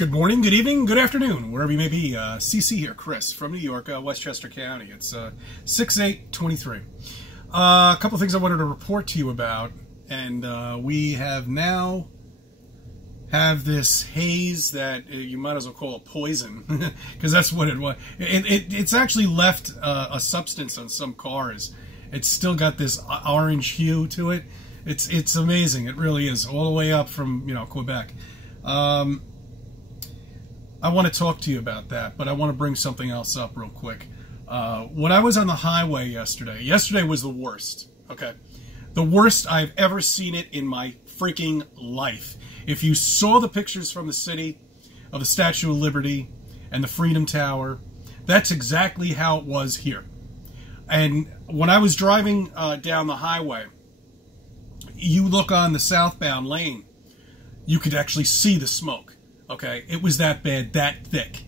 Good morning, good evening, good afternoon, wherever you may be. CC here, Chris, from New York, Westchester County. It's 6/8/23. A couple things I wanted to report to you about, and we have now this haze that you might as well call a poison, because that's what it was. It's actually left a substance on some cars. It's still got this orange hue to it. It's amazing. It really is, all the way up from Quebec. I want to talk to you about that, but I want to bring something else up real quick. When I was on the highway yesterday was the worst, okay? The worst I've ever seen it in my freaking life. If you saw the pictures from the city of the Statue of Liberty and the Freedom Tower, that's exactly how it was here. And when I was driving down the highway, you look on the southbound lane, you could actually see the smoke. Okay, it was that bad, that thick.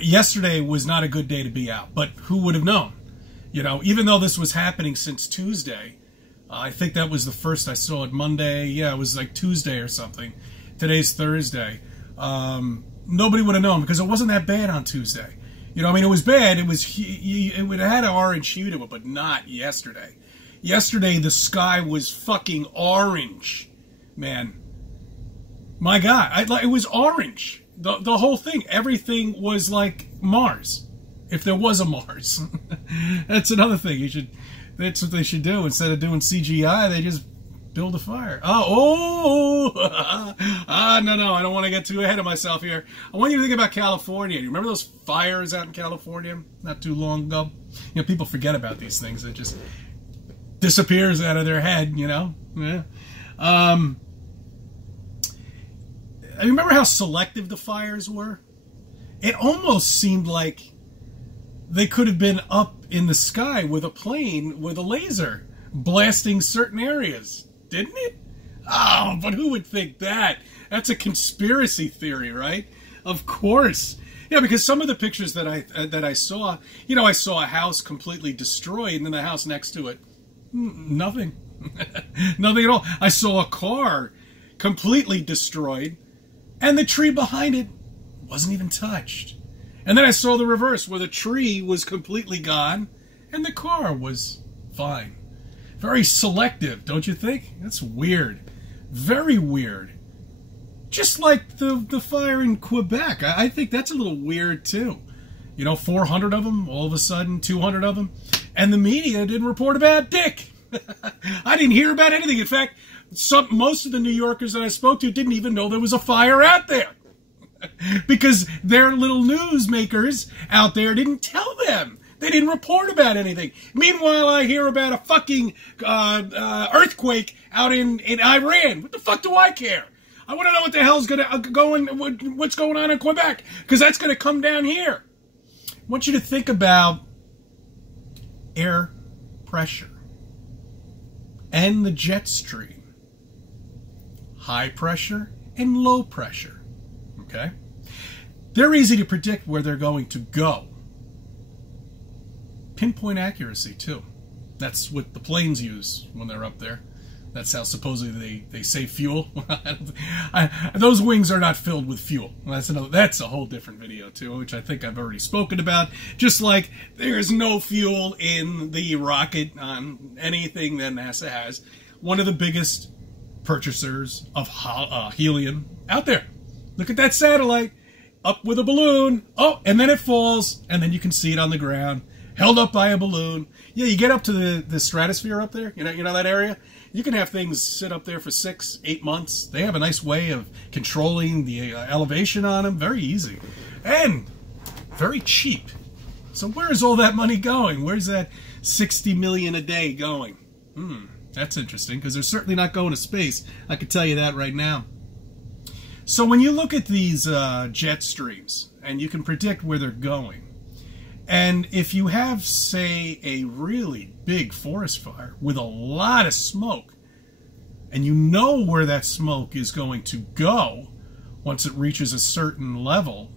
Yesterday was not a good day to be out, but who would have known? Even though this was happening since Tuesday, I think that was the first I saw it Monday. Yeah, it was like Tuesday or something. Today's Thursday. Nobody would have known because it wasn't that bad on Tuesday. It was bad. It had an orange hue to it, but not yesterday. Yesterday, the sky was fucking orange, man. My God, it was orange. The whole thing, everything was like Mars, if there was a Mars. That's another thing. That's what they should do. Instead of doing CGI, they just build a fire. No, I don't want to get too ahead of myself here. I want you to think about California. You remember those fires out in California not too long ago? People forget about these things. It just disappears out of their head, Yeah. I remember how selective the fires were. It almost seemed like they could have been up in the sky with a plane with a laser blasting certain areas, didn't it? Oh, but who would think that? That's a conspiracy theory, right? Of course. Yeah, because some of the pictures that I saw, I saw a house completely destroyed, and then the house next to it, nothing. Nothing at all. I saw a car completely destroyed, and the tree behind it wasn't even touched. And then I saw the reverse, where the tree was completely gone, and the car was fine. Very selective, don't you think? That's weird. Very weird. Just like the fire in Quebec. I think that's a little weird, too. 400 of them, all of a sudden, 200 of them. And the media didn't report about dick. I didn't hear about anything. In fact, most of the New Yorkers that I spoke to didn't even know there was a fire out there. Because their little newsmakers out there didn't tell them. They didn't report about anything. Meanwhile, I hear about a fucking earthquake out in Iran. What the fuck do I care? I want to know what the hell's what's going on in Quebec, because that's going to come down here. I want you to think about air pressure and the jet stream. High pressure and low pressure. Okay? They're easy to predict where they're going to go. Pinpoint accuracy, too. That's what the planes use when they're up there. That's how supposedly they save fuel. Those wings are not filled with fuel. That's a whole different video, too, which I think I've already spoken about. Just like there's no fuel in the rocket on anything that NASA has. One of the biggest purchasers of helium out there. Look at that satellite up with a balloon. Oh, and then it falls, and then you can see it on the ground, held up by a balloon. Yeah, you get up to the stratosphere up there. You know that area. You can have things sit up there for 6-8 months. They have a nice way of controlling the elevation on them. Very easy and very cheap. So where is all that money going? Where's that 60 million a day going? That's interesting, because they're certainly not going to space. I can tell you that right now. So when you look at these jet streams, and you can predict where they're going, and if you have, say, a really big forest fire with a lot of smoke, and you know where that smoke is going to go once it reaches a certain level,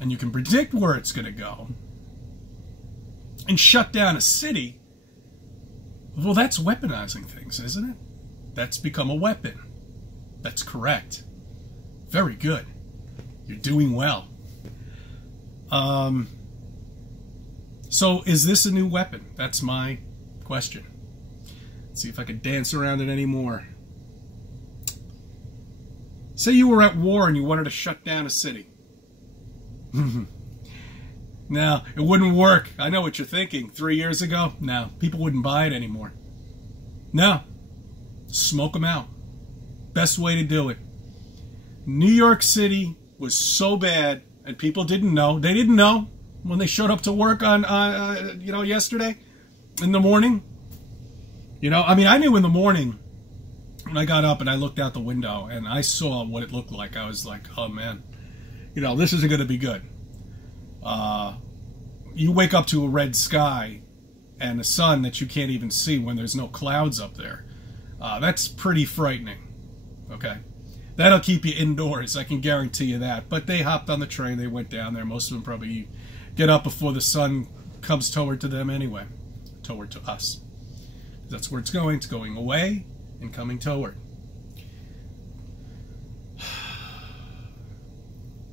and you can predict where it's going to go, and shut down a city, well, that's weaponizing things, isn't it? That's become a weapon. That's correct. Very good. You're doing well. So is this a new weapon? That's my question. Let's see if I can dance around it anymore. Say you were at war and you wanted to shut down a city. No, it wouldn't work. I know what you're thinking. 3 years ago? No, people wouldn't buy it anymore. No. Smoke them out. Best way to do it. New York City was so bad, and people didn't know. They didn't know when they showed up to work on, yesterday in the morning. I mean, I knew in the morning when I got up and I looked out the window and I saw what it looked like. I was like, oh man, this isn't going to be good. You wake up to a red sky and a sun that you can't even see when there's no clouds up there. That's pretty frightening. Okay. That'll keep you indoors, I can guarantee you that. But they hopped on the train, they went down there. Most of them probably get up before the sun comes toward to them anyway. Toward to us. That's where it's going. It's going away and coming toward.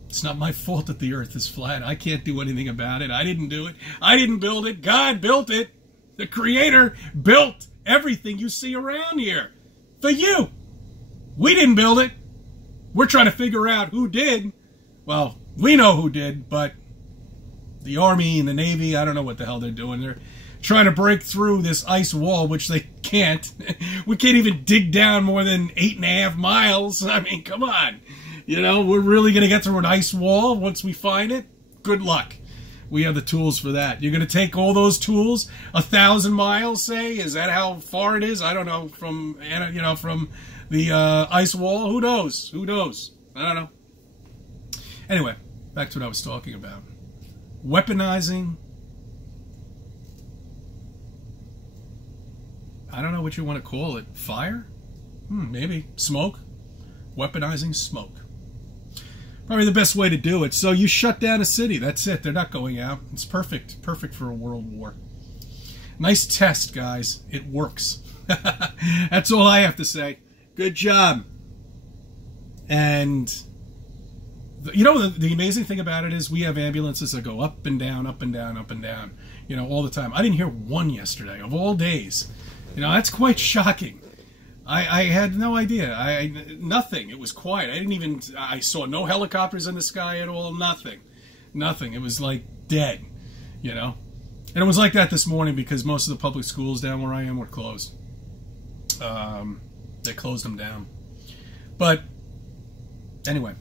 It's not my fault that the earth is flat. I can't do anything about it. I didn't do it. I didn't build it. God built it. The Creator built everything you see around here. For you. We didn't build it. We're trying to figure out who did. Well, we know who did, but the Army and the Navy, I don't know what the hell they're doing. They're trying to break through this ice wall, which they can't. We can't even dig down more than 8.5 miles. I mean, come on. We're really going to get through an ice wall once we find it? Good luck. We have the tools for that. You're going to take all those tools, 1,000 miles, say? Is that how far it is? I don't know. From the ice wall? Who knows? Who knows? I don't know. Anyway, back to what I was talking about. Weaponizing. I don't know what you want to call it. Fire? Maybe. Smoke? Weaponizing smoke. Probably the best way to do it. So you shut down a city. That's it. They're not going out. It's perfect. Perfect for a world war. Nice test, guys. It works. That's all I have to say. Good job. And the amazing thing about it is we have ambulances that go up and down, up and down, up and down, all the time. I didn't hear one yesterday, of all days. That's quite shocking. I had no idea. Nothing. It was quiet. I saw no helicopters in the sky at all. Nothing. Nothing. It was like dead, And it was like that this morning because most of the public schools down where I am were closed. They closed them down. But anyway,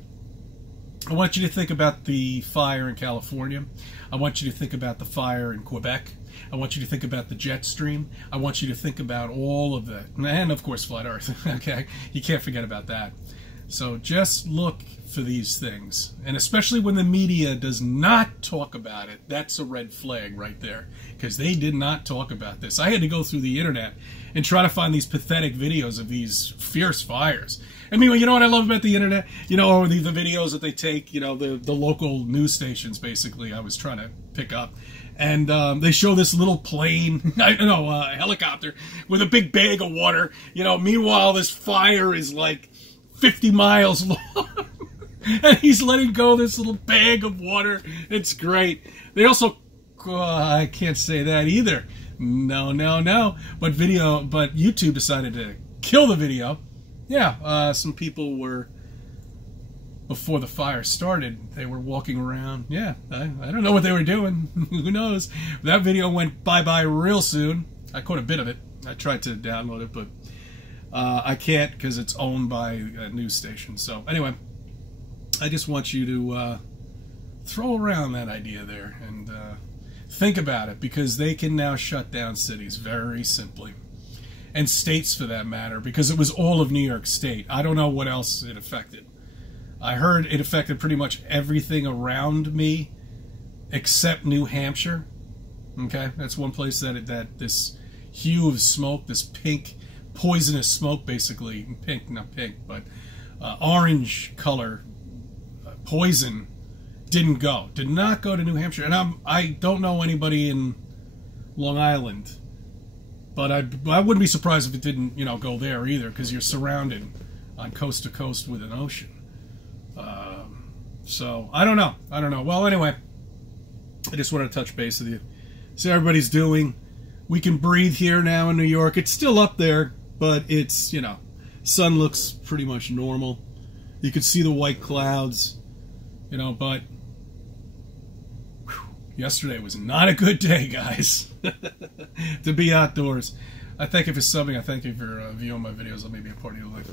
I want you to think about the fire in California. I want you to think about the fire in Quebec. I want you to think about the jet stream. I want you to think about all of that. And, of course, flat Earth. Okay? You can't forget about that. So just look for these things. And especially when the media does not talk about it, that's a red flag right there. Because they did not talk about this. I had to go through the internet and try to find these pathetic videos of these fierce fires. I mean, you know what I love about the internet? Or the videos that they take, the local news stations, basically, I was trying to pick up. And they show this little plane, a helicopter, with a big bag of water. Meanwhile, this fire is like 50 miles long. And he's letting go this little bag of water. It's great. They also, I can't say that either. No. But YouTube decided to kill the video. Yeah, some people were, before the fire started, they were walking around. Yeah, I don't know what they were doing. Who knows? That video went bye-bye real soon. I caught a bit of it. I tried to download it, but I can't because it's owned by a news station. So anyway, I just want you to throw around that idea there and think about it, because they can now shut down cities very simply. And states, for that matter, because it was all of New York State. I don't know what else it affected. I heard it affected pretty much everything around me except New Hampshire. Okay, that's one place that this hue of smoke, this pink, poisonous smoke, basically, pink, not pink, but orange color, poison, did not go to New Hampshire. And I don't know anybody in Long Island, but I wouldn't be surprised if it didn't, go there either, because you're surrounded on coast to coast with an ocean. So I don't know. Well, anyway, I just wanted to touch base with you. See how everybody's doing. We can breathe here now in New York. It's still up there, but it's, you know, sun looks pretty much normal. You can see the white clouds, you know, but yesterday was not a good day, guys, to be outdoors. I thank you for subbing. I thank you for viewing my videos. Let me be a part of your life.